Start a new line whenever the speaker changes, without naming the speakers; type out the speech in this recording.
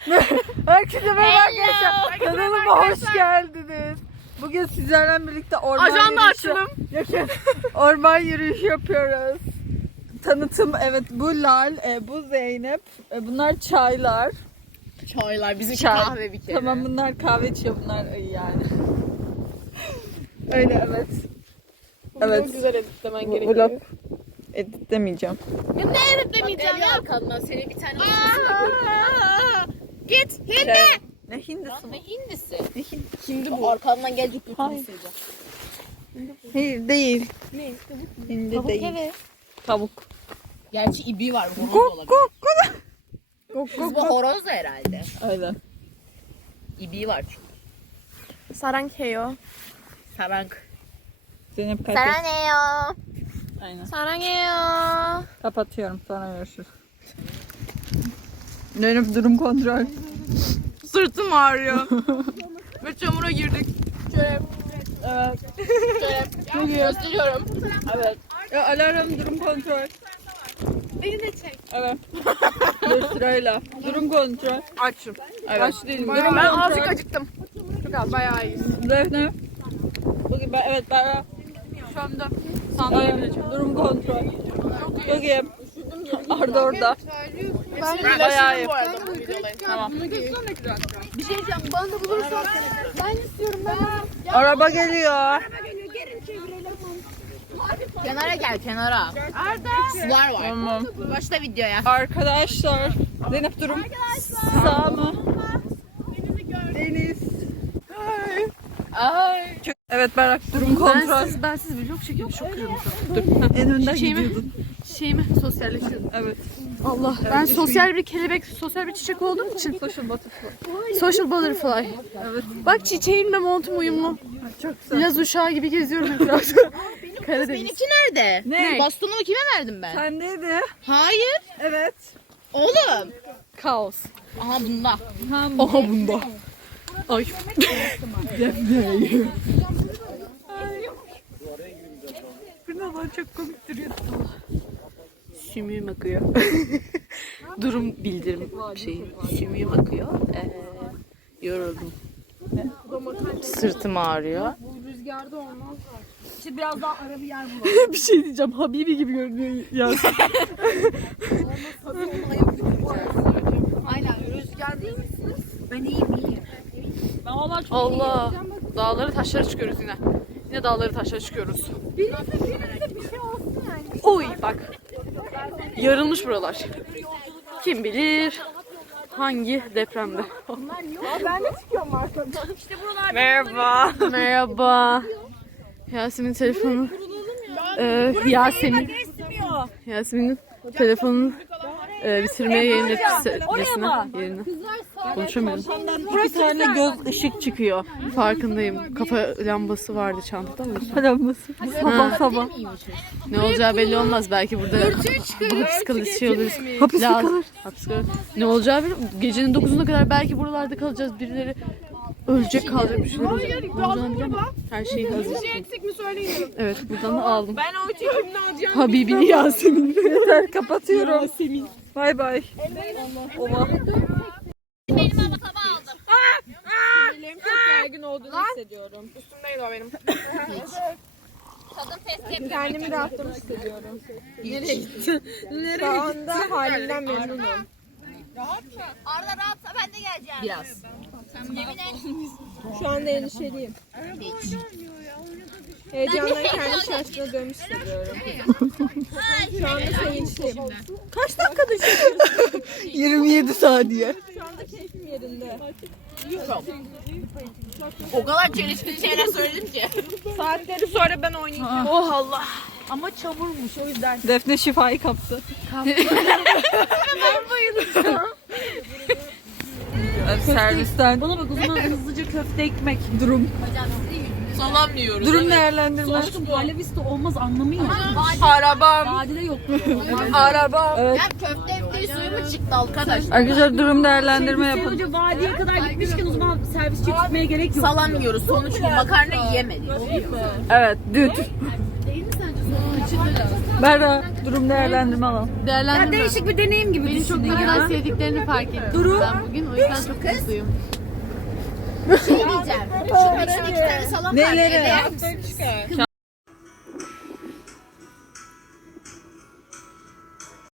Herkese merhaba arkadaşlar. Kanalıma hoş geldiniz. Bugün sizlerle birlikte orman yürüyüşü yapıyoruz. Tanıtım, evet, bu Lal, bu Zeynep, bunlar çaylar.
Çaylar bizim
Çay.
kahve bir kere.
Tamam, bunlar kahve içiyor, bunlar ayı yani. Öyle, evet. Evet.
Çok güzel editlemen
Bu
gerekiyor.
vlog editlemeyeceğim.
Ya ne editlemeyeceğim ya? Arkandan seni bir tane Git hindi.
Ne hindisi?
Ne hindisi?
Ne hindi?
Şimdi bu arkandan gelecek bir
Hayır.
hindi.
Hayır, değil.
Ne?
Hindi
Tavuk
değil.
evet.
Tavuk.
Gerçi ibi var. Horoz
Kok
olabilir.
kok kok.
Kız bu horoz herhalde.
Öyle.
İbi var çünkü.
Sarankeyo.
Sarank.
Zeynep kaç?
Saraneo.
Aynen.
Sarankeyo.
Kapatıyorum, sonra görüşürüz. Zeynep durum kontrol.
Sırtım ağrıyor. Ve çamura girdik. Şöyle.
Evet.
Şöyle. Gösteriyorum.
Evet. Alarm durum kontrol.
Beni de çek.
Evet. Dur sırayla. Durum kontrol.
Açım.
Evet. Aç değilim. Durum
Ben
kontrol.
azıcık acıktım. Çok az, bayağı iyi.
Zeynep. Bugün ben, evet, ben
Şu anda
evet, durum kontrol. Çok iyi. Arda orada.
ben
Bayağı iyi.
bu arada bu videoları.
Tamam.
Bir şey diyeceğim. Bana da bulursan ben istiyorum ben.
Araba geliyor.
Kenara gel kenara.
Arda.
Sular var.
Tamam.
Başla videoya.
Arkadaşlar. Zeynep durum. Sağ mı? Deniz.
Ay.
Evet, Berak durum kontrol.
Ben siz vlog çekiyorum. Çok kırmızı.
En önden
Şeyimi-
gidiyordun.
Şeyimi sosyalleşiyorum.
Evet.
Allah. Ben sosyal bir kelebek, sosyal bir çiçek olduğum için.
Social butterfly.
Social butterfly.
Evet.
Bak çiçeğimle montum uyumlu.
Çok güzel.
Laz uşağı gibi geziyorum etrafta. Karadeniz.
Benimki nerede?
Ne?
Bastonumu kime verdim ben?
Sendeydi.
Hayır.
Evet.
Oğlum.
Kaos.
Aha bunda.
Aha bunda. Ay.
Buradan çok komik duruyor.
Sümüğüm akıyor. Durum bildirim şeyi.
Sümüğüm akıyor. Yoruldum. Sırtım ağrıyor.
Bir şey diyeceğim. Habibi gibi görünüyor ya.
Aynen rüzgar değil misiniz? Ben iyiyim.
Allah. Dağları taşlara çıkıyoruz yine. Yine dağları taşlara çıkıyoruz. Oy bak. Yarılmış buralar. Kim bilir hangi depremde.
Merhaba.
Merhaba. Yasemin telefonu. Yasemin'in telefonunu bitirmeye yeniletisine yerine. Konuşamıyorum.
Bir tane göz
Işık çıkıyor. Farkındayım. Kafa lambası vardı çantada.
lambası. Sabah sabah.
Ne olacağı belli olmaz. Belki burada hapis kalır, şey oluruz.
Hapiste
Lazım.
kalır.
Hapis kalır. Ne olacağı belli. Gecenin 9'una kadar belki buralarda kalacağız. Birileri ölecek, kalacak bir şeyler olacak. Ne olacağını bilemem. Her şeyi hazır.
Eksik mi söyleyin?
Evet, buradan da aldım.
Ben o çekimini alacağım.
Habibini Yasemin.
Yeter, kapatıyorum. Bay bay. Ova.
Ellerim çok gergin olduğunu hissediyorum. Üstümdeydi o benim. Kendimi rahatlamış hissediyorum. Nereye gitti? Şu anda halimden memnunum.
Arda rahatsa ben de geleceğim. Biraz.
Şu anda endişeliyim.
Hiç.
Heyecandan kendi şaşkına dönmüş hissediyorum. Şu anda sevinçliyim. Kaç dakikadır çekiyorsun?
27 saniye.
Şu anda keyfim yerinde.
O kadar çelişkili şeyler söyledim ki.
Saatleri sonra ben oynayacağım.
Oh Allah.
Ama çamurmuş o yüzden.
Defne şifayı kaptı. Evet, servisten.
Bana bak o zaman hızlıca köfte ekmek.
Durum.
Salamıyoruz.
Durum değerlendirme.
Aşkım palavista olmaz anlamıyor.
Arabam.
Adile yok.
Arabam. Evet.
Ben köfte evde suyumu çıktı arkadaş.
Arkadaşlar durum değerlendirme yapın.
Önce vadiye kadar gitmişken o zaman servisçi tutmaya gerek yok.
Salamıyoruz. Sonuç bu. Makarna yiyemedik.
Evet, düt. Berra durum değerlendirme alalım.
Değerlendirme.
Değişik bir deneyim gibi
Beni çok ne kadar sevdiklerini fark ettim. Ben bugün o yüzden çok mutluyum.
Şey diyeceğim. Şunun içinde 2 tane salon var.
Neleri?
Yer misin?